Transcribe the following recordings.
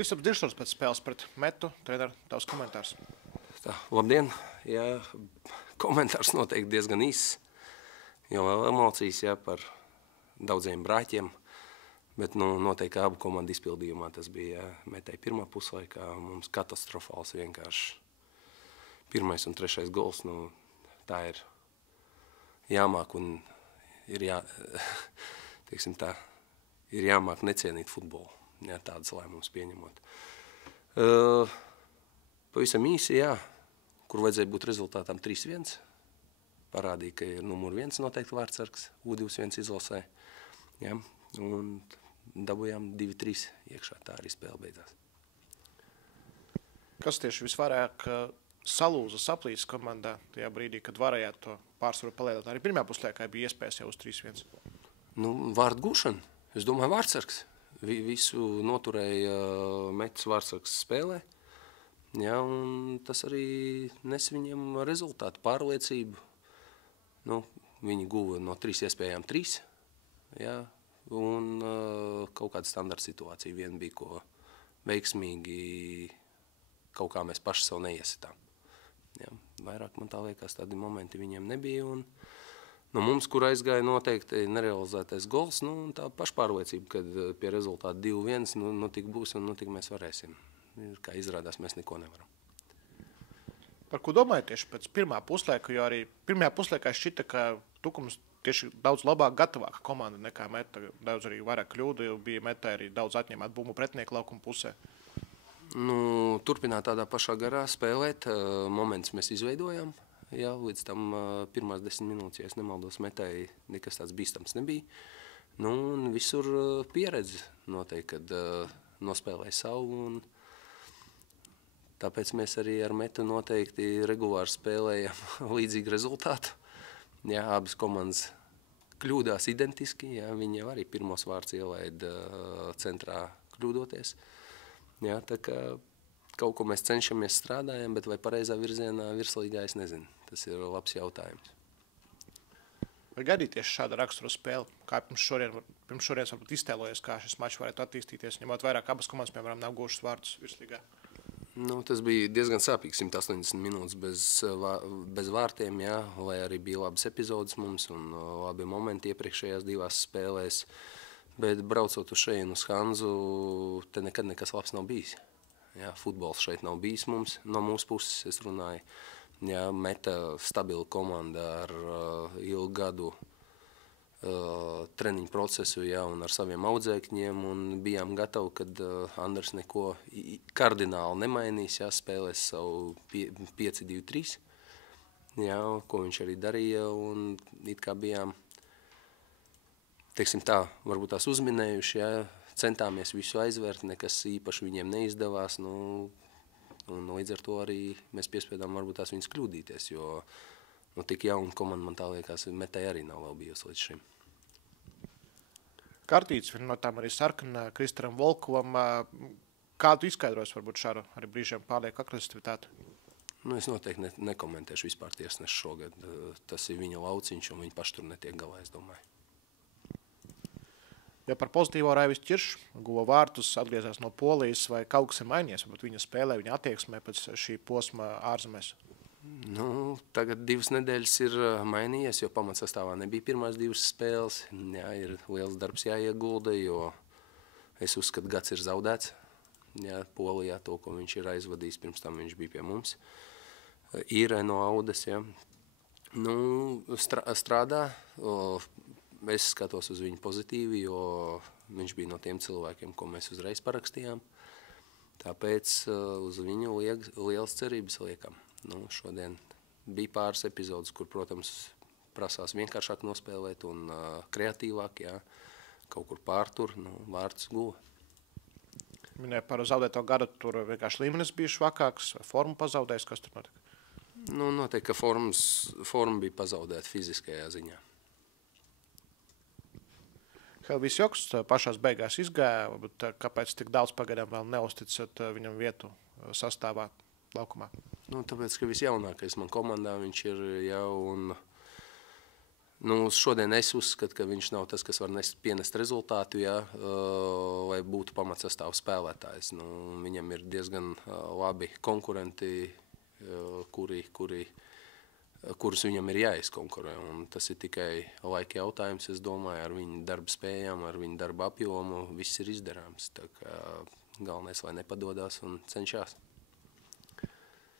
Kristaps Dirsors pēc spēles pret Metu. Trener, tavs komentārs. Tā, labdien! Jā, komentārs noteikti diezgan īss, jo vēl emocijas par daudziem brāķiem, bet noteikti abu komandu izpildījumā tas bija Metei pirmā puslaikā. Mums katastrofāls vienkārši pirmais un trešais gols. Tā ir jāmāk un ir jāmāk necienīt futbolu, tādas lēmumus pieņemot. Pavisam īsi, kur vajadzēja būt rezultātām 3-1. Parādīja, ka ir numur 1 noteikti vārdsargs U21 izlasē. Un dabūjām 2-3 iekšā, tā arī spēle beidzās. Kas tieši visvairāk salūza, saplīsa komandā tajā brīdī, kad varējāt to pārsvaru palielināt? Arī pirmajā puslaikā bija iespējas jau uz 3-1. Vārdu gūšana. Es domāju, vārdsargs. Visu noturēja Metas vārdsargs spēlē. Un tas arī nes viņiem rezultātu, pārliecību. Viņi guva no 3 iespējām 3. Un kaut kāda standarta situācija. Viena bija, ko veiksmīgi kaut kā mēs paši sev neiesitām. Vairāk man tā liekas, tādi momenti viņiem nebija. Un mums, kur aizgāja noteikti nerealizētais gols, tā pašpārliecība, kad pie rezultāta 2-1, tik būs un tik mēs varēsim. Kā izrādās, mēs neko nevaram. Par ko domāju tieši pēc pirmā puslaika, jo arī pirmajā puslaikā šķita, ka Tukums tieši daudz labāk gatavāka komanda nekā Meta. Daudz arī vairāk kļūdu, jo bija Meta arī daudz atņēmāt bumbu pretinieku laukuma pusē. Turpināt tādā pašā garā spēlēt, moments mēs izveidojām. Līdz tam pirmās 10 minūtes, ja es nemaldos, Metai nekas tāds bīstams nebija. Un visur pieredze noteikti, kad nospēlēja savu. Tāpēc mēs arī ar Metu noteikti regulāri spēlējam līdzīgu rezultātu. Abas komandas kļūdās identiski. Viņi jau arī pirmos vārds ielaida centrā kļūdoties. Tā kā kaut ko mēs cenšamies strādājam, bet vai pareizā virzienā virslīgā, es nezinu. Tas ir labs jautājums. Vai gaidīties šāda rakstura spēle? Kā pirms šodienas varbūt iztēlojies, kā šis mačs varētu attīstīties, ņemot vairāk abas komandas, piemēram, nav guvušas vārdus virslīgā? Tas bija diezgan sāpīgs 180 minūtes bez vārtiem, lai arī bija labas epizodes mums un labi momenti iepriekšējās divās spēlēs. Bet braucot uz šejienu uz Hanzu, te nekad nekas labs nav bijis. Futbols šeit nav bijis mums, no mūsu puses es runāju. Meta stabila komanda ar ilgu gadu treniņu procesu un ar saviem audzēkņiem. Un bijām gatavi, kad Anders neko kardināli nemainīs, spēlēs savu 5-2-3, ko viņš arī darīja. Un it kā bijām, teiksim tā, varbūt tās uzminējuši, centāmies visu aizvērt, nekas īpaši viņiem neizdevās. Un līdz ar to arī mēs piespiedām varbūt tās viņus kļūdīties, jo tik jauna komanda, man tā liekas, Metai arī nav vēl bijusi līdz šim. Kartīts, no tām arī sarkana Kristaram Volkovam. Kādu izskaidros varbūt šādu arī brīžiem pārlieku agresivitāti? Es noteikti nekomentēšu vispār tiesnešu šogad. Tas ir viņa lauciņš un viņi paši tur netiek galā, es domāju. Ja par pozitīvo Raivis Čiršs guva vārtus, atgriezās no Polijas, vai kaut kas ir mainījies, varbūt viņa spēlē, viņa attieksmē pēc šī posma ārzemēs? Tagad 2 nedēļas ir mainījies, jo pamatsastāvā nebija pirmās 2 spēles. Ir liels darbs jāiegulda, jo es uzskatu, gads ir zaudēts. Polijā to, ko viņš ir aizvadījis, pirms tam viņš bija pie mums. Īrē no Audas, strādā. Es skatos uz viņu pozitīvi, jo viņš bija no tiem cilvēkiem, ko mēs uzreiz parakstījām. Tāpēc uz viņu lielas cerības liekam. Šodien bija pāris epizodes, kur, protams, prasās vienkāršāk nospēlēt un kreatīvāk, kaut kur pārtur, vārds guva. Minēja par zaudēto gadu, tur vienkārši līmenis bija švakāks, formu pazaudējis, kas tur notika? Noteikti, ka forma bija pazaudēta fiziskajā ziņā. Helvijs Joks pašās beigās izgāja, bet kāpēc tik daudz pagaidām vēl neusticat viņam vietu sastāvā laukumā? Tāpēc, ka visjaunākais man komandā viņš ir jau un Nu, šodien es uzskatu, ka viņš nav tas, kas var pienest rezultātu, ja, lai būtu pamatsastāvu spēlētājs. Nu, viņam ir diezgan labi konkurenti, kurus viņam ir jāizkonkurē. Un tas ir tikai laika jautājums, es domāju, ar viņu darba spējām, ar viņu darba apjomu, viss ir izdarāms. Tā kā galvenais, lai nepadodās un cenšas.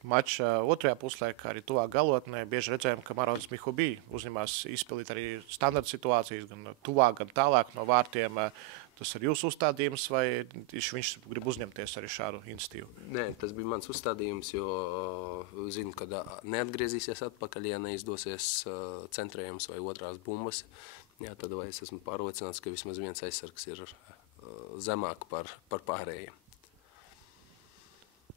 Mača otrajā puslaikā, arī tuvāk galotnē, bieži redzējām, ka Marons Mihubi uzņemās izpildīt arī standarta situācijas, gan tuvāk, gan tālāk no vārtiem. Tas ir jūsu uzstādījums, vai viņš grib uzņemties arī šādu iniciatīvu? Nē, tas bija mans uzstādījums, jo zinu, ka neatgriezīsies atpakaļ, ja neizdosies centrējums vai otrās bumbas. Jā, tad es esmu pārliecināts, ka vismaz viens aizsargs ir zemāk par pārējiem.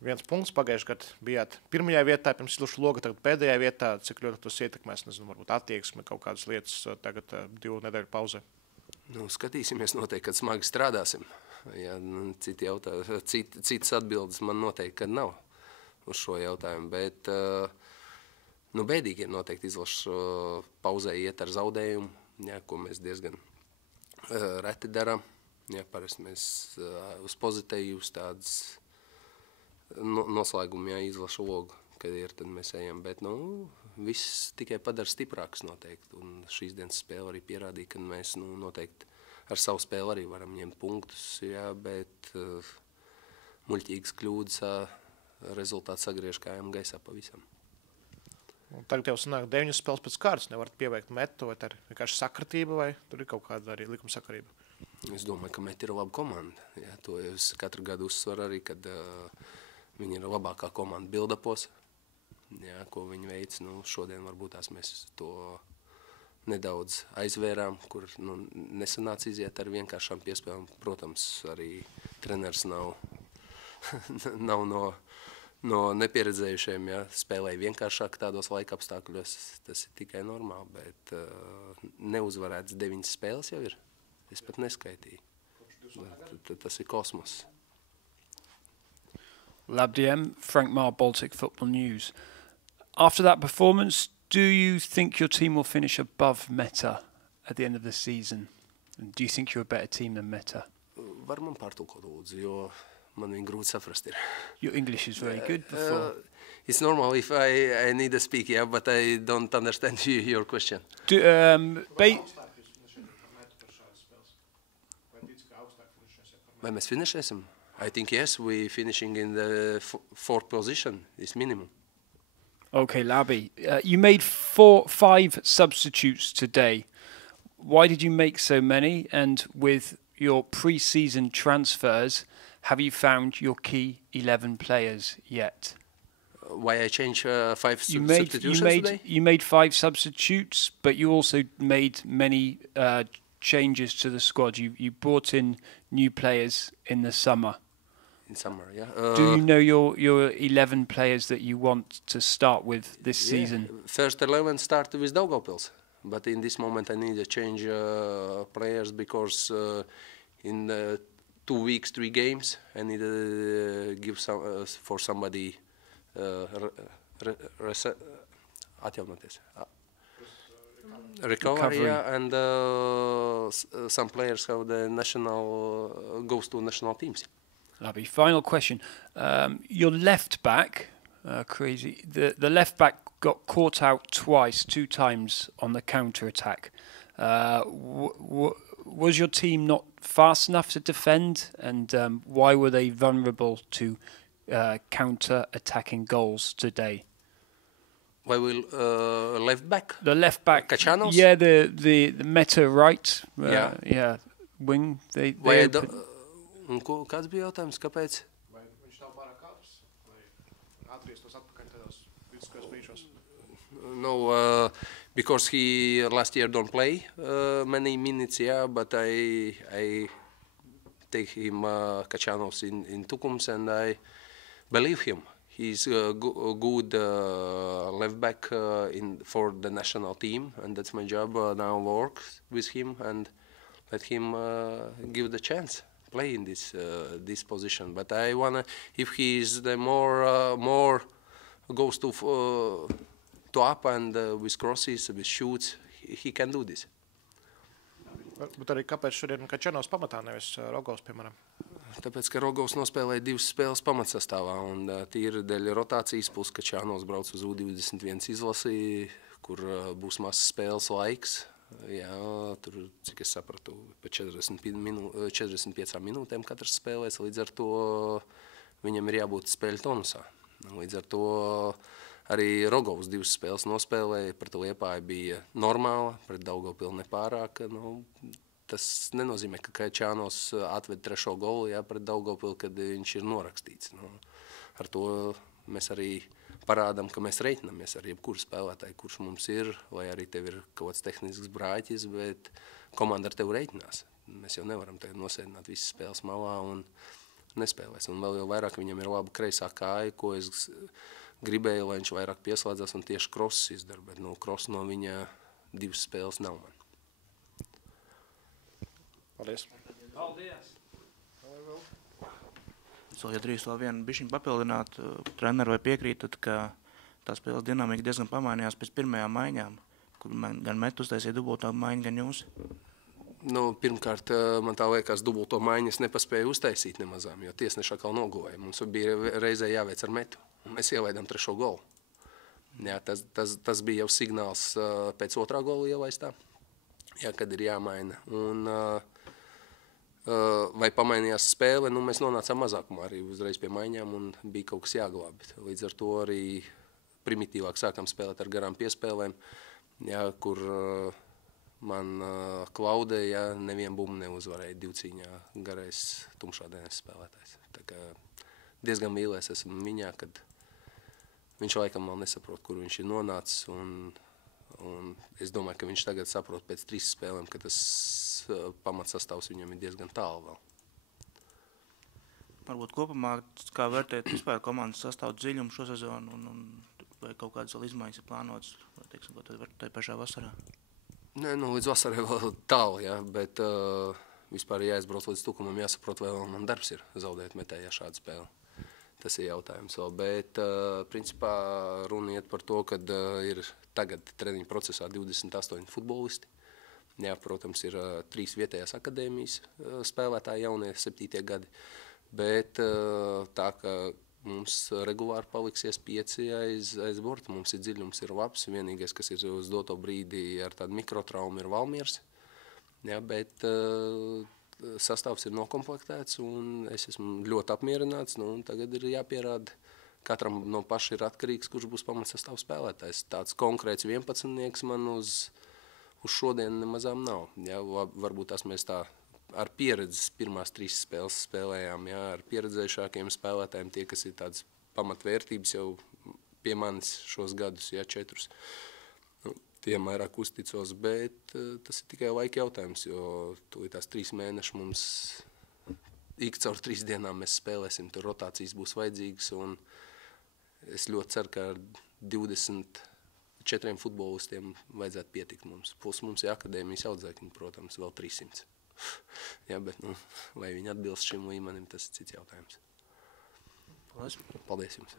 1 punkts pagājušajā gadā bijāt pirmajā vietā, pirms Ilša Loga, tagad pēdējā vietā. Cik ļoti tas ietekmēs, nezinu, varbūt attieksmi, kaut kādas lietas tagad 2 nedēļu pauzē? Nu, skatīsimies noteikti, kad smagi strādāsim. Ja, citas atbildes man noteikti, kad nav uz šo jautājumu, bet bēdīgi ir noteikti Ilša pauzē iet ar zaudējumu, ja, ko mēs diezgan reti darām. Ja, parasti mēs uz pozitīvus tādas noslēgumu, ja Ilša Logu, kad ir, tad mēs ejam, bet, viss tikai padara stiprāks noteikti, un šīs dienas spēle arī pierādīja, ka mēs, noteikti ar savu spēli arī varam ņemt punktus, jā, bet muļķīgas kļūdas rezultāts sagriež kājām gaisā pavisam. Tagad jau sanāk 9 spēles pēc kārtas, nevarat pieveikt metu, vai tā ir vienkārši sakratība, vai tur ir kaut kāda arī likuma sakarība? Es domāju, ka Meta ir laba komanda, jā, to es katru gadu uzsvaru arī, kad viņi ir labākā komanda build-upos, jā, ko viņi veic. Šodien varbūt mēs to nedaudz aizvērām, kur nesanāca iziet ar vienkāršām piespēlēm. Protams, arī treneris nav no nepieredzējušiem, ja, spēlēja vienkāršāk tādos laika apstākļos. Tas ir tikai normāli, bet neuzvarēts 9 spēles jau ir. Es pat neskaitīju. Tas ir kosmos. Labdiem, Frank Marr, Baltic Football News. After that performance, do you think your team will finish above Meta at the end of the season? And do you think you're a better team than Meta? Var man pārtulkot, lūdzu, jo man viņa grūti saprast ir. Your English is very good before. It's normal if I need to speak, yeah, but I don't understand your question. Vai mēs finišēsim? I think yes, we finishing in the 4th position, is minimum. Okay, Labby, you made 5 substitutes today. Why did you make so many? And with your pre-season transfers, have you found your key 11 players yet? Why I changed 5 substitutions today? You made 5 substitutes, but you also made many changes to the squad. You brought in new players in the summer. In summer, yeah. Do you know your 11 players that you want to start with this season? First 11 started with Daugavpils, but in this moment I need to change players because in 2 weeks, 3 games, I need to give some for somebody recovery, and some players have the national goes to national teams. Lovely. Final question. Your left back, crazy. The left back got caught out twice, 2 times on the counter attack. Was your team not fast enough to defend, and why were they vulnerable to counter attacking goals today? Why will left back? The left back. Kachanos? Yeah, the Meta right. Yeah. Wing. Kāds bija jautājums? Kāpēc? Vai viņš nav pārāk ātrs? Vai atgrieztos atpakaļ tādos kritiskos brīžos? No, because he last year don't play many minutes, yeah, but I take him Kachanos in Tukums, and I believe him. He's a good left back for the national team, and that's my job now. Work with him and let him give the chance play in this position. But I wanna, if he is the more goes to up and with crosses, with shoots, he can do this. Bet arī kāpēc šodien Kačanovs pamatā, nevis Rogovs, piemēram? Tāpēc, ka Rogovs nospēlēja 2 spēles pamatsastāvā, un tīri dēļ rotācijas plus Kačanovs brauc uz U21 izlasi, kur būs mazs spēles laiks. Jā, tur, cik es sapratu, pēc 45 minūtēm katrs spēlēs, līdz ar to viņam ir jābūt spēļu tonusā. Līdz ar to arī Rogovs 2 spēles nospēlēja, pret Liepāju bija normāla, pret Daugavpili nepārāk. Tas nenozīmē, ka Kačanovs atved 3. golu, jā, pret Daugavpili, kad viņš ir norakstīts. Ar to mēs arī parādām, ka mēs reiķinamies ar jebkuru spēlētāju, kurš mums ir, vai arī tev ir kaut kāds tehnisks brāķis, bet komanda ar tevi reiķinās. Mēs jau nevaram tagad nosēdināt visas spēles malā un nespēlēs. Un vēl jau vairāk viņam ir laba kreisā kāja, ko es gribēju, lai viņš vairāk pieslēdzās un tieši krosses izdara, bet kross no viņa 2 spēles nav man. Paldies. Paldies. Ja drīkst vēl vienu bišķiņu papildināt, treneru vai piekrītat, ka tā spēles dinamika diezgan pamainījās pēc pirmajām maiņām, kur gan Metu uztaisīja dubulto maiņu, gan jūs? Pirmkārt, man tā liekas, dubulto maiņas nepaspēja uztaisīt nemazām, jo tiesneši atkal nogulēja. Mums bija reizē jāveic ar Metu, un mēs ielaidām 3. golu. Jā, tas bija jau signāls pēc 2. gola ielaistā, jā, kad ir jāmaina. Un, vai pamainījās spēle, mēs nonācām mazākumā arī uzreiz pie maiņām un bija kaut kas jāglābi. Līdz ar to arī primitīvāk sākām spēlēt ar garām piespēlēm, jā, kur man Klaudē, nevienu bumbu neuzvarēja 2 cīņā garais tumšādienes spēlētājs. Tā kā diezgan mīlēs esmu viņā, kad viņš laikam vēl nesaprot, kur viņš ir nonācis, un es domāju, ka viņš tagad saprot pēc 3 spēlēm, ka tas pamatsastāvs viņam ir diezgan tālu vēl. Varbūt kopumā, kā vērtēt vispār komandas sastāvu dziļumu šo sezonu, un vai kaut kādas vēl izmaiņas ir plānotas, teiksim, ko tad vērtēt pašā vasarā? Nē, līdz vasarai vēl tālu, jā, bet vispār jāizbrauc līdz tukumam, jāsaprot, vai vēl man darbs ir zaudēt metējā šādu spēli. Tas ir jautājums vēl, bet principā runa iet par to, ka ir tagad treniņu procesā 28 futbolisti. Jā, protams, ir 3 vietējās akadēmijas spēlētāji jaunie 7. gadi, bet tā, ka mums regulāri paliksies 5 aiz borta, mums ir dziļums, ir labs, vienīgais, kas ir uz doto brīdi ar tādu mikrotraumu, ir Valmiers, jā, bet sastāvs ir nokomplektēts un es esmu ļoti apmierināts, un tagad ir jāpierāda, katram no paša ir atkarīgs, kurš būs pamatsastāvs spēlētājs. Tāds konkrēts 11-nieks man uz šodien nemazām nav. Jā, varbūt tās mēs tā ar pieredzes pirmās 3 spēles spēlējām, jā, ar pieredzējušākiem spēlētājiem, tie, kas ir tādas pamatvērtības jau pie manis šos gadus, jā, 4. Tiem vairāk uzticos, bet tas ir tikai laika jautājums, jo tās 3 mēneši mums caur 3 dienām mēs spēlēsim, tur rotācijas būs vajadzīgas, un es ļoti ceru, ka ar 24 futbolistiem vajadzētu pietikt mums. Plus mums ir akadēmijas audzēkņi, protams, vēl 300. Jā, bet vai viņi atbilst šim līmenim, tas ir cits jautājums. Paldies jums.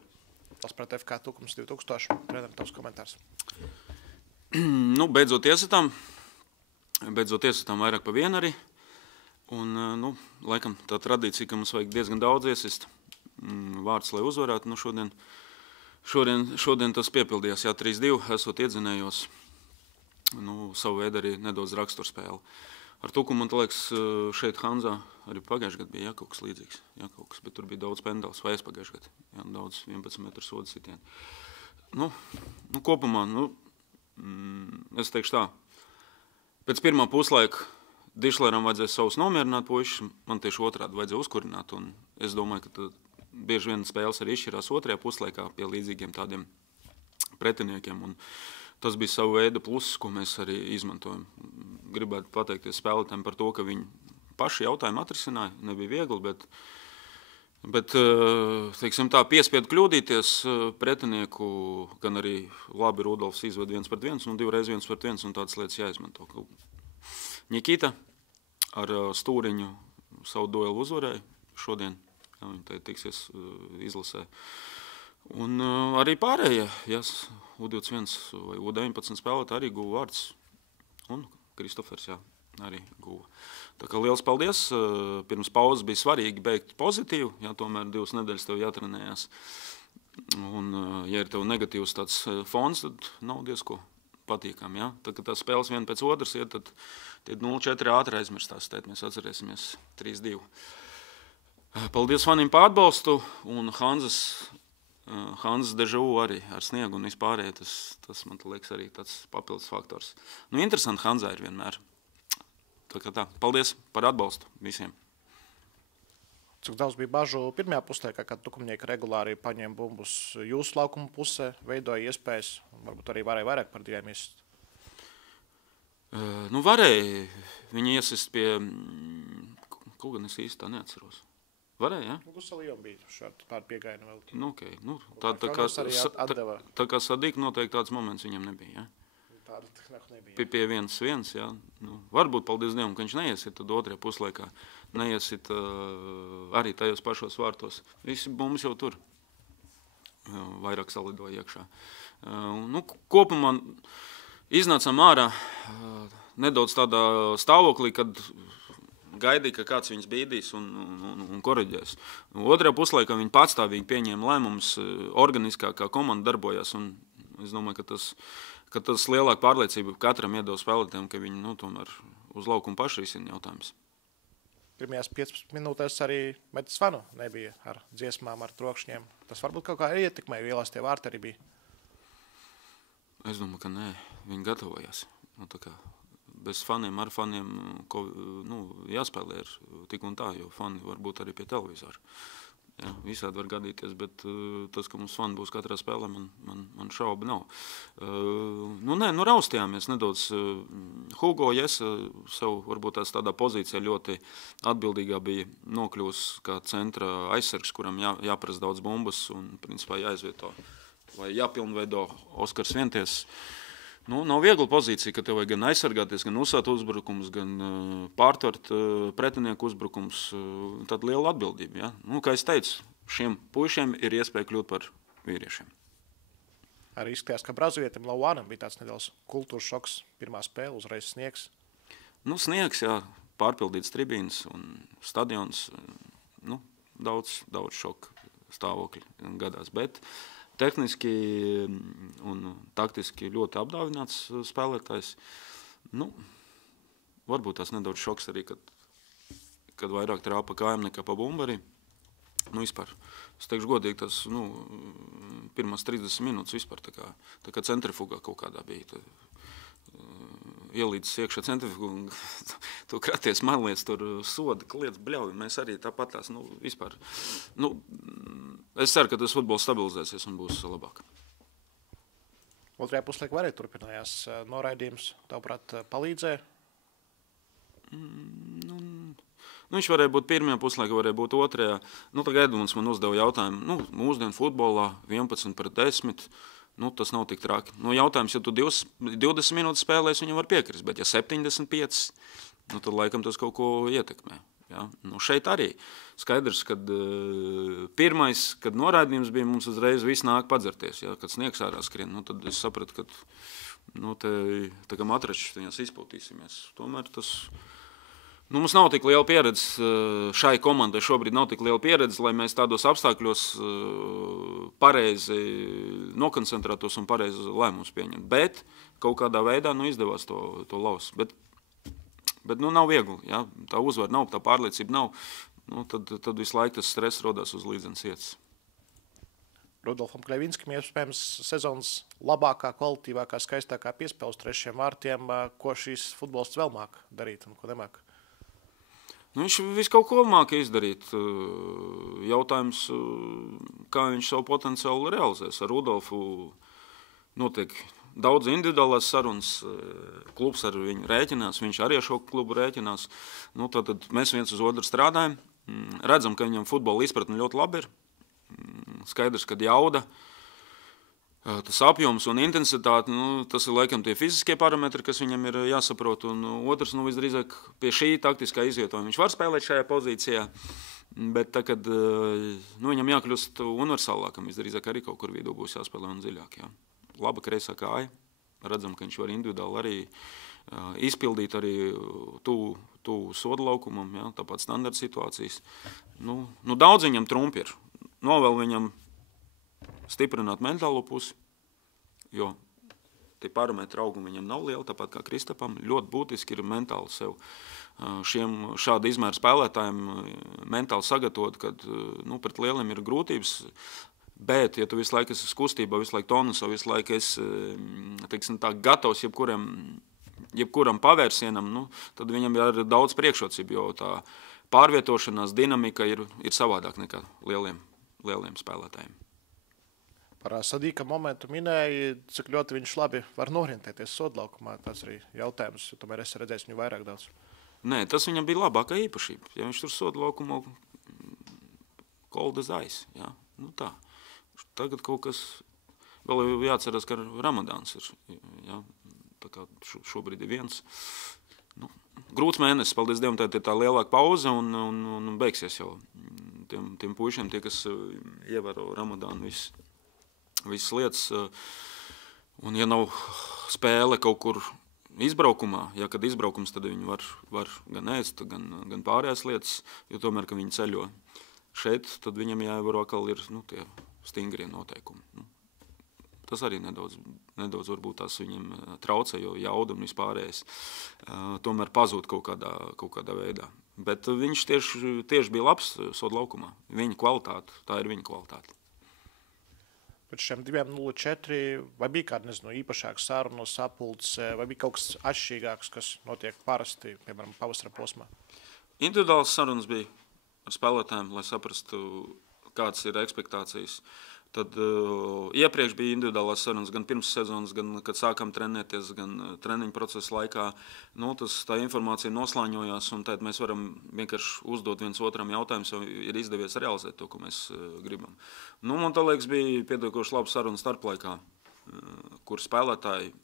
Tas pret FK Tukums 2000, trenerim tavs komentārs. Beidzot iesatām vairāk pa vienu arī. Un, laikam tā tradīcija, ka mums vajag diezgan daudz iesist vārds, lai uzvarētu. Šodien tas piepildījās, jā, 3-2, esot iedzinējos. Savu veidu arī nedaudz raksturspēli. Ar Tukumu, man liekas, šeit Hanzā arī pagājušajā gadā bija kaut kas līdzīgs. Jā, kaut kas, bet tur bija daudz pendels, vai es pagājušajā gadā. Jā, daudz 11 metru sodu sitieni. Kopumā, es teikšu tā. Pēc pirmā puslaika Dišleram vajadzēja savus nomierināt puišus, man tieši otrādi vajadzēja uzkurināt. Un es domāju, ka bieži vien spēles arī izšķirās otrajā puslaikā pie līdzīgiem tādiem pretiniekiem. Un tas bija savu veidu pluss, ko mēs arī izmantojam. Gribētu pateikties spēlētājiem par to, ka viņi paši jautājumu atrisināja. Nebija viegli, bet teiksim tā, piespiedu kļūdīties pretinieku, gan arī labi Rudolfs izved 1-1 un 2x1-1 un tādas lietas jāizmanto. Nikita ar Stūriņu savu duelu uzvarēja šodien. Jā, viņi tā tiksies izlasē. Un arī pārējie, U21 vai U19 spēlētāji arī guva vārds. Un Kristofers, jā, arī guva. Tā kā liels paldies. Pirms pauzes bija svarīgi beigt pozitīvu, ja tomēr 2 nedēļas tev jātrenējās. Un, ja ir tev negatīvs tāds fons, tad nav diezko patīkam. Ja? Tad, kad tās spēles viena pēc otras iet, tad 0-4 ātri aizmirstās. Tēt mēs atcerēsimies 3-2. Paldies fanim par atbalstu un Hanzas dežavu arī ar sniegu un vispārēji. Tas man liekas arī tāds papildus faktors. Nu, interesanti Hanzā ir vienmēr. Tā. Paldies par atbalstu visiem. Cik daudz bija bažu pirmajā puslaikā, kad tukumnieki regulāri paņēma bumbus jūsu laukuma pusē, veidoja iespējas, varbūt arī varēja vairāk par 2 iesist? Nu, varēja. Viņi iesist pie... Kaut gan es īsti tā neatceros. Varēja, ja? Gusalijom bija šādi pār piegaini vēl. Nu, okay. Nu, tā kā Sadīk noteikti tāds moments viņam nebija, ja? Tāda nebija. Pie 1-1, jā. Nu, varbūt, paldies Dievam, ka viņš neiesit, tad otrajā puslaikā neiesit arī tajos pašos vārtos. Visi bumbas jau tur vairāk salidoja iekšā. Nu, kopumā iznācām ārā nedaudz tādā stāvoklī, kad gaidīja, ka kāds viņus bīdīs un koreģēs. Otrajā puslaikā viņi patstāvīgi pieņēma lēmumus, organiskākā komanda darbojās, un es domāju, ka tas lielāka pārliecība katram iedod spēlētājiem, ka viņi tomēr uz laukumu paši risina jautājumus. Pirmajās 15 minūtēs arī Metas Vanu nebija ar dziesmām, ar trokšņiem. Tas varbūt kaut kā ietekmēja, ielās tie vārti arī bija. Es domāju, ka nē, viņi gatavojās. Nu, tā kā bez faniem, ar faniem jāspēlē ir tik un tā, jo fani var būt arī pie televizora. Jā, visādi var gadīties, bet tas, ka mums fani būs katrā spēlē, man šauba nav. Raustījāmies nedaudz. Hugo Jesa sev varbūt tādā pozīcijā ļoti atbildīgā bija nokļūs kā centra aizsargs, kuram jāprasa daudz bumbas un, principā, jāizvieto vai jāpilnveido Oskars Vienties. Nav viegla pozīcija, ka tev vajag gan aizsargāties, gan uzsākt uzbrukums, gan pārtvert pretinieku uzbrukums. Tad liela atbildība. Ja? Kā es teicu, šiem puišiem ir iespēja kļūt par vīriešiem. Arī izskatījās, ka Brazuvietim Lauanam bija tāds nedaudz kultūras šoks. Pirmā spēle, uzreiz sniegs. Sniegs, jā, pārpildīts tribīnas un stadions. Daudz šoku stāvokļi gadās, bet tehniski un taktiski ļoti apdāvināts spēlētājs. Varbūt tās nedaudz šoks arī, kad vairāk trāpa pa kājām nekā pa bumbu arī. Vispār, es teikšu godīgi, tas pirmās 30 minūtes vispār tā kā centrifugā kaut kādā bija. Ielīdzis iekšā centrifugu un tu kraties manliec, tur soda, kliedz, bļauj. Mēs arī tāpat tās, vispār. Es ceru, ka tas futbols stabilizēsies un būs labāk. Otrajā puslaikā varēja turpinājās noraidījums, tavuprāt, palīdzēja? Viņš varēja būt pirmajā puslaikā, varēja būt otrajā. Tagad Edmunds man uzdeva jautājumu. Mūsdienu futbolā 11-10. Tas nav tik traki. Jautājums, ja tu 20 minūtes spēlēs, viņam var piekrist, bet ja 75, tad laikam tas kaut ko ietekmē. Ja? Šeit arī skaidrs, kad pirmais, kad noraidījums bija, mums uzreiz viss nāk padzerties. Ja? Kad sniegs ārā skrien, tad es sapratu, ka tā kā matračs viņās izpautīsimies. Tomēr tas... Mums nav tik liela pieredze, šai komandai šobrīd nav tik liela pieredze, lai mēs tādos apstākļos pareizi nokoncentrētos un pareizi lēmumus pieņemt. Bet kaut kādā veidā izdevās to laust. Bet nav viegli, ja? Tā uzvara nav, tā pārliecība nav. Tad visu laiku tas stress rodās uz līdzenas vietas. Rudolfam Klevinskim iespējams sezonas labākā, kvalitīvākā, skaistākā piespēle uz 3 vārtiem, ko šīs futbolists vēl māk darīt un ko nemāk. Viņš visu kaut ko māka izdarīt. Jautājums, kā viņš savu potenciālu realizēs. Ar Rudolfu notiek daudz individuālās sarunas. Klubs ar viņu rēķinās, viņš arī ar šo klubu rēķinās. Tad mēs viens uz otru strādājam. Redzam, ka viņam futbola izpratne ļoti labi ir. Skaidrs, kad jauda. Tas apjoms un intensitāte, tas ir laikam tie fiziskie parametri, kas viņam ir jāsaprot. Un otrs, visdrīzāk pie šī taktiskā izvietojuma. Viņš var spēlēt šajā pozīcijā, bet tā, kad viņam jākļūst universālākam, visdrīzāk arī kaut kur vidū būs jāspēlē un dziļāk. Jā. Laba kreisā kāja. Redzam, ka viņš var individuāli arī izpildīt arī tuvu soda laukumam, ja, tāpat standarta situācijas. Daudz viņam trumpi ir. Novēl viņam stiprināt mentālo pusi, jo tie parametri augumi viņam nav lieli, tāpat kā Kristapam. Ļoti būtiski ir mentāli sev šāda izmēra spēlētājiem mentāli sagatavot, kad pret lieliem ir grūtības, bet, ja tu visu laiku esi kustībā, visu laiku tonusā, visu laiku esi, teiksim tā, gatavs jebkuram pavērsienam, tad viņam ir daudz priekšrocību, jo tā pārvietošanās dinamika ir savādāk nekā lieliem spēlētājiem. Par Sadīka momentu minēja, cik ļoti viņš labi var norientēties sodlaukumā. Tas arī jautājums, jo tomēr es redzēju viņu vairāk daudz. Nē, tas viņam bija labākā īpašība. Ja viņš tur sodlaukumā cold as ice. Ja? Tā. Tagad kaut kas, vēl jāatcerās, ka Ramadāns ir. Ja? Tā kā šobrīd ir viens. Grūts mēnesis, paldies Dievam, tā ir tā lielāka pauze un beigsies jau tiem puišiem, tie, kas ievēro Ramadānu visas lietas, un ja nav spēle kaut kur izbraukumā, ja kad izbraukums, tad viņi var gan ēst, gan pārējās lietas, jo tomēr, ka viņi ceļo šeit, tad viņam jāievēro atkal ir tie stingrie noteikumi. Tas arī nedaudz varbūt tās viņam traucē, jo jauda un vispārējais tomēr pazūd kaut kādā veidā. Bet viņš tieši bija labs soda laukumā. Viņa kvalitāte, tā ir viņa kvalitāte. Pēc šiem 2-0-4 vai bija kāda, īpašāka saruna, sapulce, vai bija kaut kas atšķirīgāks, kas notiek parasti, piemēram, pavasara posmā? Individuāls sarunas bija ar spēlētājiem, lai saprastu, kādas ir ekspektācijas. Tad iepriekš bija individuālās sarunas gan pirms sezonas, gan kad sākam trenēties, gan treniņu procesa laikā. Tā informācija noslāņojās, un tad mēs varam vienkārši uzdot viens otram jautājumus, jo ir izdevies realizēt to, ko mēs gribam. Man tā liekas bija pietiekoši laba saruna starplaikā, kur spēlētāji,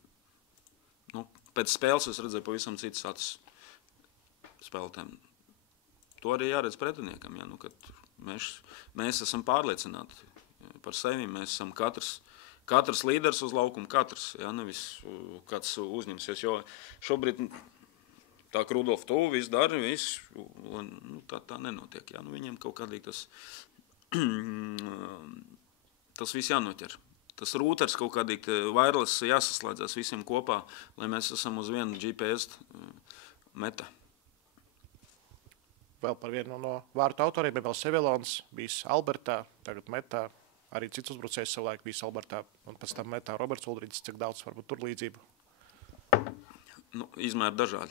pēc spēles es redzēju pavisam citas acis spēlētājiem. To arī jāredz pretiniekam, ja, kad mēs esam pārliecināti par sevi, mēs esam katrs līderis uz laukumu, katrs, ja, nevis kāds uzņemsies, jo šobrīd tā kā Rudolf tu, viss dara, viss, tā nenotiek, ja, viņiem kaut kādīgi tas viss jānoķer. Tas rūters kaut kādīgi wireless jāsaslēdzās visiem kopā, lai mēs esam uz vienu GPS meta. Vēl par vienu no vārtu autoriem bija vēl Sevilons, bijis Albertā, tagad metā. Arī cits uzbrucējs savulaik bijis Albertā, un pēc tam metā Roberts Uldriģis, cik daudz varbūt tur līdzību? Izmēri dažādi.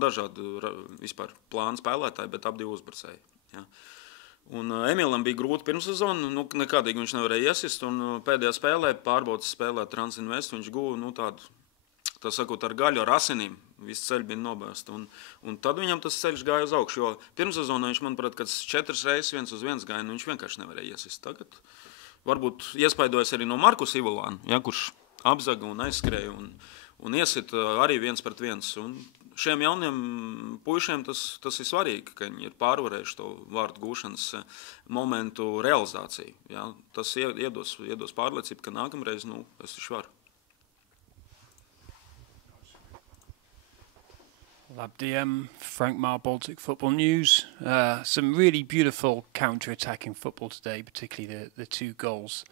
Dažādi vispār plānu spēlētāji, bet ap divi uzbrucēji. Ja. Un Emilam bija grūti pirmsezonu, nekādīgi viņš nevarēja iesist, un pēdējā spēlē, pārbaudas spēlē Transinvest, viņš guva tādu, tā sakot, ar gaļu, ar asinīm, viss ceļš bija nobēst. Un tad viņam tas ceļš gāja uz augšu, jo pirmsezonā viņš, manuprāt, kad 4 reizes 1-1 gāja, viņš vienkārši nevarēja iesist. Tagad varbūt iespaidojas arī no Markus Ivolāna, ja, kurš apzaga un aizskrēja un iesit arī 1-1. Un šiem jauniem puišiem tas ir svarīgi, ka viņi ir pārvarējuši to vārtu gūšanas momentu realizāciju. Ja. Tas iedos pārliecību, ka nākamreiz, es taču varu. Labdiem, Frank Marr, Baltic Football News. Some really beautiful counter-attacking football today, particularly the 2 goals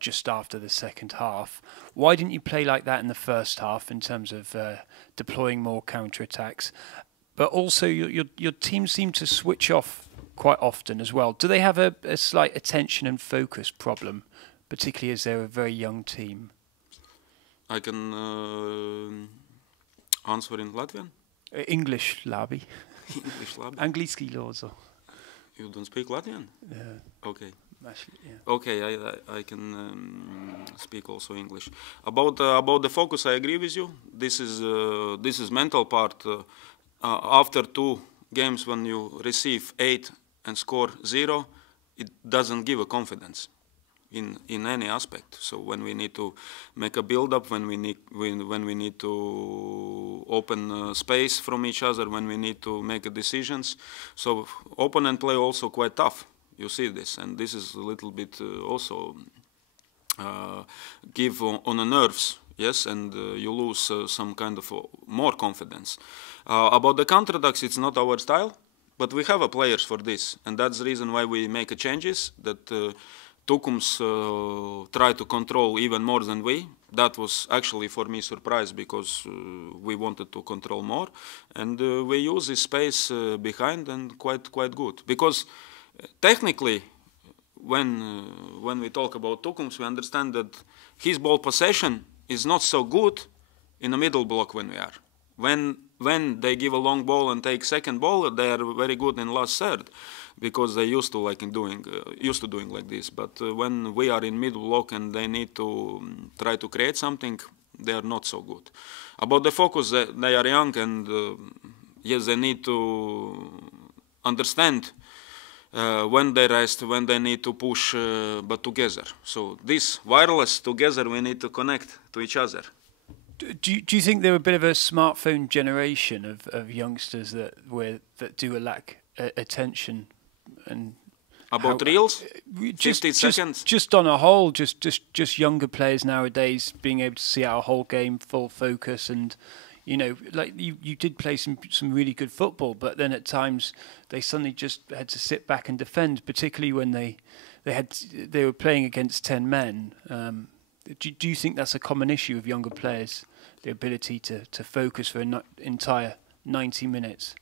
just after the second half. Why didn't you play like that in the first half in terms of deploying more counter-attacks? But also your team seemed to switch off quite often as well. Do they have a slight attention and focus problem, particularly as they're a very young team? I can answer in Latvian. English, Labi. English, Labi. Angliski, Lozo. You don't speak Latvian? Yeah. Okay. Actually, yeah. Okay, I can speak also English. About the focus, I agree with you. This is mental part. After 2 games, when you receive 8 and score 0, it doesn't give a confidence in any aspect. So when we need to make a build-up, when we need to open space from each other, when we need to make decisions, so opponent play also quite tough. You see this, and this is a little bit also give on the nerves, yes, and you lose some kind of more confidence. About the counterattacks, it's not our style, but we have players for this, and that's the reason why we make changes, that Tukums try to control even more than we. That was actually for me surprise, because we wanted to control more, and we use this space behind, and quite good. Because technically, when we talk about Tukums, we understand that his ball possession is not so good in the middle block when we are. When they give a long ball and take second ball, they are very good in last third, because they used to doing like this. But when we are in middle block and they need to try to create something, they are not so good. About the focus, they are young, and yes, they need to understand when they rest, when they need to push, but together. So this wireless together, we need to connect to each other. Do you think they're a bit of a smartphone generation of youngsters that do lack attention? And about reels, 50 seconds. Just on a whole, just younger players nowadays being able to see our whole game, full focus, and like you did play some really good football, but then at times they suddenly just had to sit back and defend, particularly when they were playing against 10 men. Do you think that's a common issue of younger players, the ability to focus for an entire 90 minutes?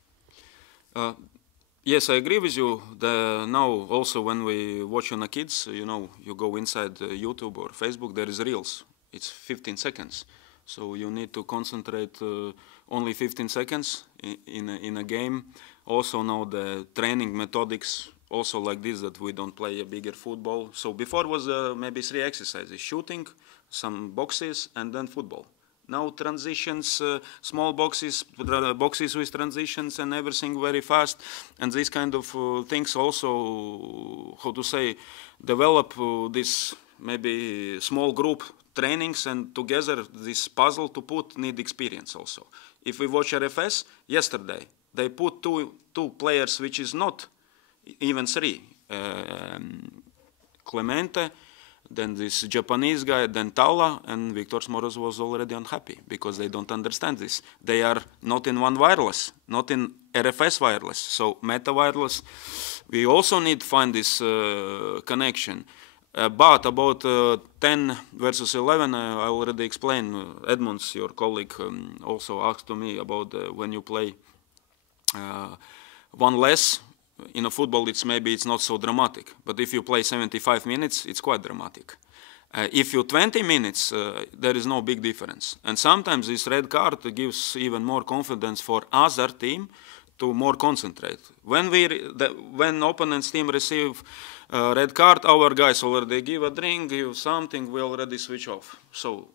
Yes, I agree with you. Now also when we watch on the kids, you go inside YouTube or Facebook, there is reels. It's 15 seconds. So you need to concentrate only 15 seconds in a game. Also now the training methodics also like this, that we don't play a bigger football. So before was maybe 3 exercises: shooting, some boxes, and then football. Now transitions, small boxes with transitions and everything very fast. And these kind of things also, develop this maybe small group trainings, and together this puzzle to put need experience also. If we watch RFS, yesterday, they put two players, which is not even 3. Clemente, then this Japanese guy, then Tala, and Victor Smoros was already unhappy because they don't understand this. They are not in one wireless, not in RFS wireless. So Meta wireless, we also need to find this connection. But about 10 versus 11, I already explained. Edmunds, your colleague, also asked to me about when you play one less. In a football, it's not so dramatic. But if you play 75 minutes, it's quite dramatic. If you 20 minutes, there is no big difference. And sometimes this red card gives even more confidence for other team to more concentrate. When opponent's team receive red card, our guys already give a drink, give something, we already switch off. So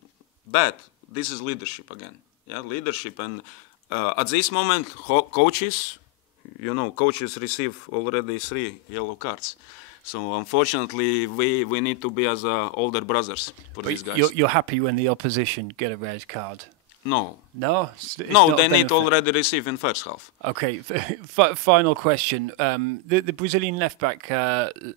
bad. This is leadership again. Yeah, leadership. And at this moment, coaches receive already 3 yellow cards. So unfortunately, we need to be as older brothers for these guys. You're happy when the opposition get a red card? No. No? No, they need to already receive in first half. Okay, final question. The Brazilian left-back,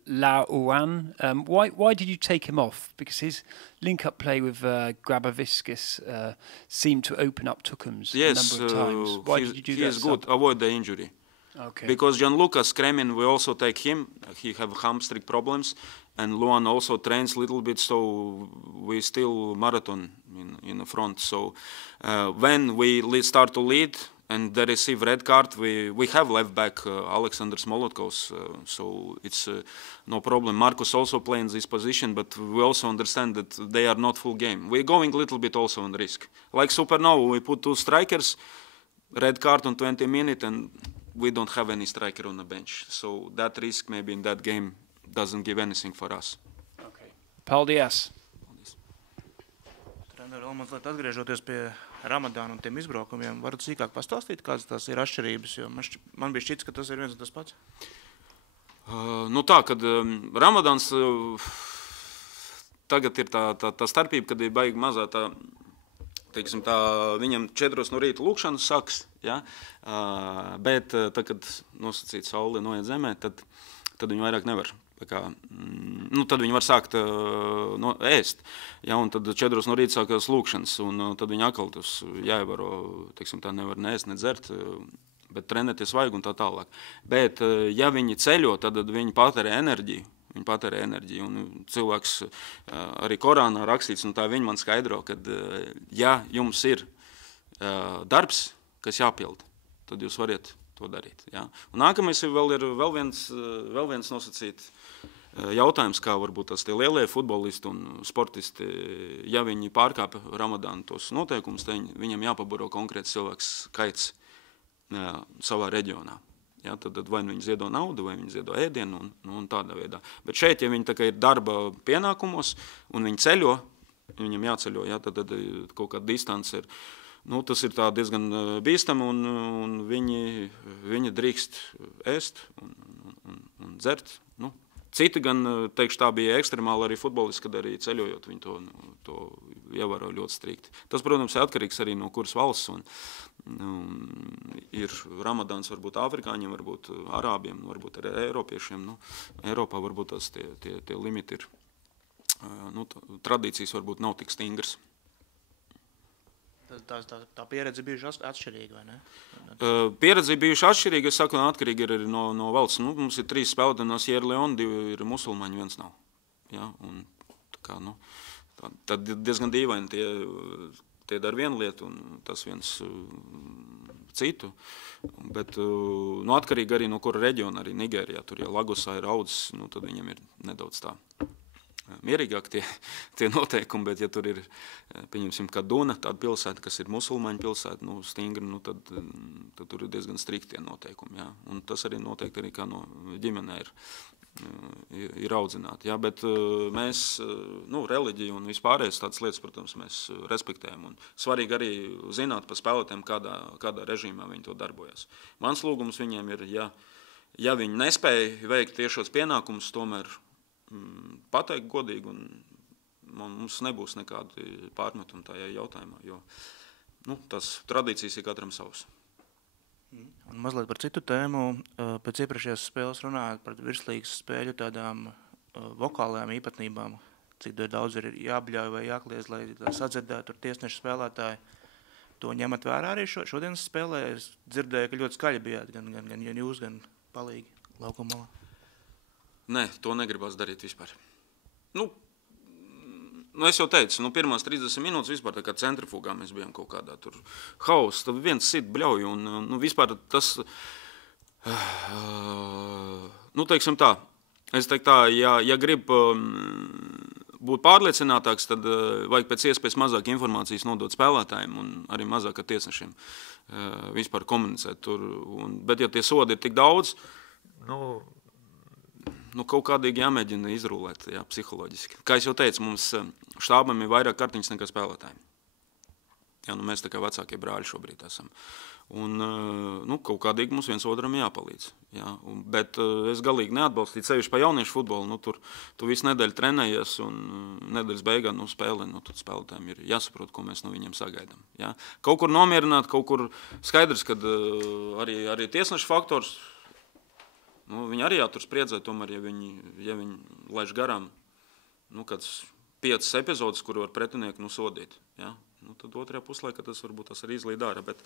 Lauan, why did you take him off? Because his link-up play with Graboviskis seemed to open up Tukums a number of times. Why did you do that? He is good. Avoid the injury. Okay. Because Gianluca Kremin, we also take him. He have hamstring problems. And Luan also trains a little bit, so we still marathon in the front. So when we start to lead and they receive red card, we have left back Alexander Smolotkos, so it's no problem. Marcus also plays in this position, but we also understand that they are not full game. We're going a little bit also on risk. Like Supernova, we put 2 strikers, red card on 20 minutes, and we don't have any striker on the bench. So that risk maybe in that game doesn't give anything for us. Okay. Paldies. Treneri, vēl mazliet atgriežoties pie Ramadāna un tiem izbraukumiem, varat sīkāk pastāstīt, kādas tās ir atšķirības, jo man bija šķits, ka tas ir viens un tas pats. Kad Ramadāns tagad ir tā starpība, kad ir baigi mazā viņam 4 no rīta lūkšanas sāks, ja? Bet tad, kad nosacīt saule noiet zemē, tad viņi vairāk nevar. Tad viņi var sākt ēst. Ja, un tad 4 no rīta sākās lūkšanas, un tad viņi atkal tas jāievaro, teiksim, tā nevar neēst, ne dzert, bet trenēties vajag un tā tālāk. Bet, ja viņi ceļo, tad viņi patērē enerģiju. Un cilvēks arī Korānā rakstīts, un tā viņi man skaidro, ka, ja jums ir darbs, kas jāpild, tad jūs variet to darīt. Ja? Un nākamais ir vēl viens nosacīt jautājums, kā varbūt tie lielie futbolisti un sportisti, ja viņi pārkāpja Ramadānu tos noteikumus, tad viņam jāpabaro konkrēts cilvēks skaits savā reģionā. Ja, tad vai viņi ziedo naudu, vai viņi ziedo ēdienu un tādā veidā. Bet šeit, ja viņi tā kā ir darba pienākumos un viņi ceļo, viņam jāceļo, ja, tad kaut kāda distance ir. Tas ir tā diezgan bīstami, un viņi drīkst ēst un dzert. Citi gan, teikšu, tā bija ekstremāli arī futbolisti, kad arī ceļojot, viņi to ievēro ļoti strikti. Tas, protams, ir atkarīgs arī no kuras valsts, un ir Ramadāns varbūt afrikāņiem, varbūt arābiem, varbūt arī eiropiešiem. Eiropā varbūt tie limiti ir, tradīcijas varbūt nav tik stingras. Tā pieredze bijuši atšķirīga, vai ne? Pieredze bijuši atšķirīga, es saku, atkarīgi ir arī no valsts. Mums ir 3 spēlētāji no Sierra Leone, 2 ir musulmaņi, 1 nav. Ja? Un, tad diezgan dīvaini tie dara vienu lietu un tas viens citu. Bet atkarīgi arī no kura reģiona, arī Nigērijā, tur ja Lagosā ir audzis, tad viņam ir nedaudz tā mierīgāk tie noteikumi, bet ja tur ir, pieņemsim, Kaduna, tāda pilsēta, kas ir musulmaņu pilsēta, stingri, tad tur ir diezgan strikti tie noteikumi, jā. Un tas arī noteikti arī kā no ģimenē ir audzināti, jā. Bet mēs, reliģiju un vispārējais tādas lietas, protams, mēs respektējam. Un svarīgi arī zināt par spēlētēm, kādā režīmā viņi to darbojas. Mans lūgums viņiem ir, ja viņi nespēja veikt tiešos pienākumus, tomēr pateikt godīgi, un mums nebūs nekādi pārmetumi tajā jautājumā, jo tas tradīcijas ir katram savs. Un mazliet par citu tēmu, pēc iepriekšējās spēles runājot par virslīgas spēļu tādām vokālajām īpatnībām, cik daudz ir jābļauj vai jākliedz, lai sadzirdētu tiesnešu spēlētāji. To ņemat vērā arī šodienas spēlē? Es dzirdēju, ka ļoti skaļi bijāt, gan jūs, gan palīgi laukuma malā. Nē, to negribās darīt vispār. Es jau teicu, pirmās 30 minūtes vispār tā kā centrifugā mēs bijām kaut kādā tur hauss, tad viens sit bļauj, un vispār tas, teiksim tā, es teiktu tā, ja grib būt pārliecinātāks, tad vajag pēc iespējas mazāk informācijas nodot spēlētājiem un arī mazāk ar tiesnešiem vispār komunicēt tur. Bet ja tie sodi ir tik daudz, kaut kādīgi jāmēģina izrulēt, jā, psiholoģiski. Kā es jau teicu, mums štābam ir vairāk kartiņas nekā spēlētājiem. Jā, mēs tā kā vecākie brāļi šobrīd esam. Un, kaut kādīgi mums viens otram jāpalīdz. Jā. Bet es galīgi neatbalstīju sevišķi pa jauniešu futbolu. Tu visu nedēļu trenējies un nedēļas beigā spēlē. Tad spēlētājiem ir jāsaprot, ko mēs no viņiem sagaidām. Jā. Kaut kur nomierināt, kaut kur skaidrs, kad arī tiesnešu faktors, viņi arī jātur spriedzē, tomēr, ja viņi laiž garām, kāds 5 epizodes, kur var pretinieki sodīt. Ja? Tad otrajā puslaikā tas varbūt tas arī izlīd ārā. Bet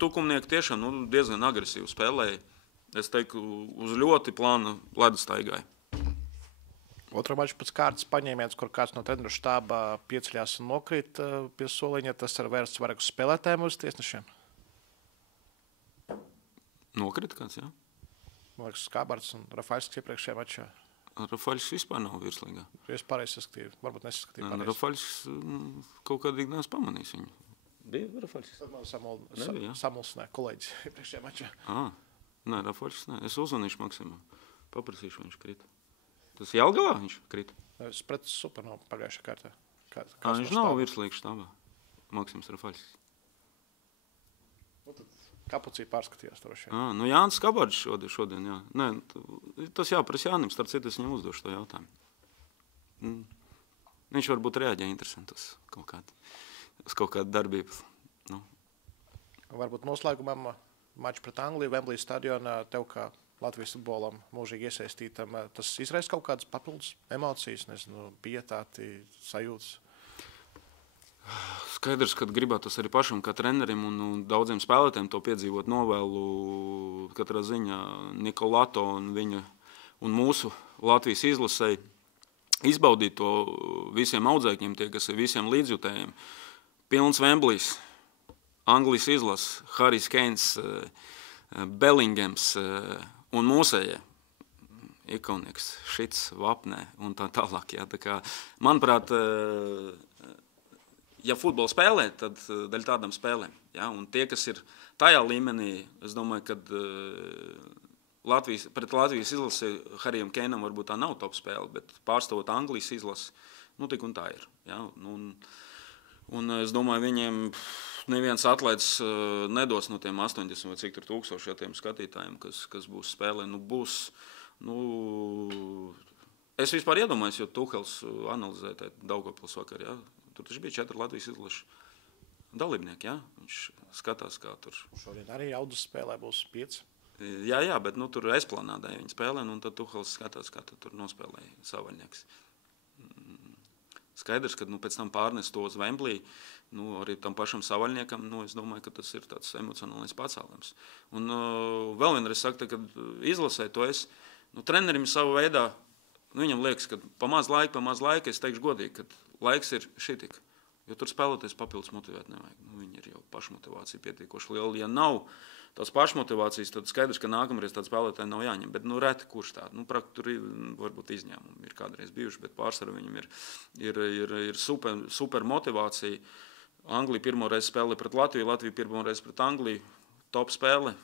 Tukumnieki tiešām diezgan agresīvi spēlēja. Es teiktu, uz ļoti plāna ledusstaigāja. Otrā mača pēc kārtas paņēmiens, kur kāds no treneru štāba pieceļās un nokrīt pie soliņa, tas ir vērsts vairāk uz spēlētājiem uz tiesnešiem. Nokrita kāds, jā? Man liekas, Skabards un Rafaļskis iepriekšējā mačā. Rafaļskis vispār nav virslīgā. Es pareizi saskatīju, varbūt nesaskatīju pareizi. Rafaļskis kaut kādīgi neesmu pamanījis viņu. Bija Rafaļskis? Samulsinē kolēģis iepriekšējā mačā. Nē, Rafaļskis nē. Es uzvanīšu Maksimam. Paprasīšu, viņš krita. Tas Jelgavā viņš krita? Es pret super nav pagājušā kārtā. Viņš nav virslīgs štābā. Maksims Rafaļskis. Kapucī pārskatījās droši. Jānis Skabards šodien, jā. Nē, tas jāprasa Jānim, starp citu es viņam uzdošu to jautājumu. Viņš varbūt reaģē interesanti uz kaut kādu darbību. Varbūt noslēgumam maču pret Angliju, Wembley stadionā, tev kā Latvijas futbolam mūžīgi iesaistītam. Tas izraisa kaut kādas papildus emocijas, nezinu, pietāti, sajūtas. Skaidrs, ka gribētos arī pašam, kā trenerim un daudziem spēlētājiem to piedzīvot novēlu katrā ziņā Nikolato un viņa un mūsu Latvijas izlasei izbaudīt to visiem audzēkņiem, tie, kas ir visiem līdzjutējiem. Pilns Vemblijs, Anglijas izlas, Harijs Keins, Bellingams un mūsējie. Ikoniks, Šits, Vapnē un tā tālāk. Jā. Tā kā, manuprāt, ja futbolu spēlē, tad daļ tādām spēlēm. Ja? Un tie, kas ir tajā līmenī, es domāju, ka pret Latvijas izlasi Harijam Keinam varbūt tā nav top spēle, bet pārstāvot Anglijas izlasi, nu tik un tā ir. Ja? Un es domāju, viņiem neviens atlaids nedos no tiem 80 vai cik tur tūkstoši tiem skatītājiem, kas būs spēlē. Es vispār iedomājos, jo Tuhels analizēja Daugavpils vakar, ja? Tur taču bija 4 Latvijas izlašu dalībnieki, ja? Viņš skatās, kā tur. Šodien arī jaudas spēlē būs 5. Jā, bet tur Esplanādē viņi spēlē, un tad Tuhels skatās, kā tur nospēlēja Savaļnieks. Skaidrs, ka pēc tam pārnest to uz Vemblī, arī tam pašam Savaļniekam, es domāju, ka tas ir tāds emocionālais pacēlums. Un vēl vienreiz saku, ka izlasē to trenerim savu veidā, viņam liekas, ka pa maz laika, es teikšu godīgi, ka laiks ir šitik, jo tur spēlēties papildus motivēt nevajag. Viņi ir jau pašmotivācija pietiekoši liela. Ja nav tās pašmotivācijas, tad skaidrs, ka nākamreiz tāda spēlētāja nav jāņem. Bet reti kurš tāda. Tur ir varbūt izņēmumi, ir kādreiz bijuši, bet pārsvarā viņam ir super motivācija. Anglija pirmo reizi spēlē pret Latviju, Latvija pirmo reizi pret Angliju. Top spēle.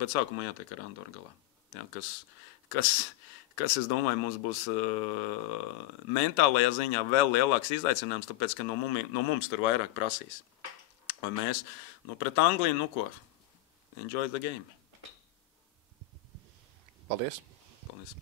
Bet sākumā jātiek ar Andoru galā. Ja, kas, es domāju, mums būs mentālajā ziņā vēl lielāks izaicinājums, tāpēc, ka no mums tur vairāk prasīs. Vai mēs, pret Angliju, enjoy the game. Paldies. Paldies.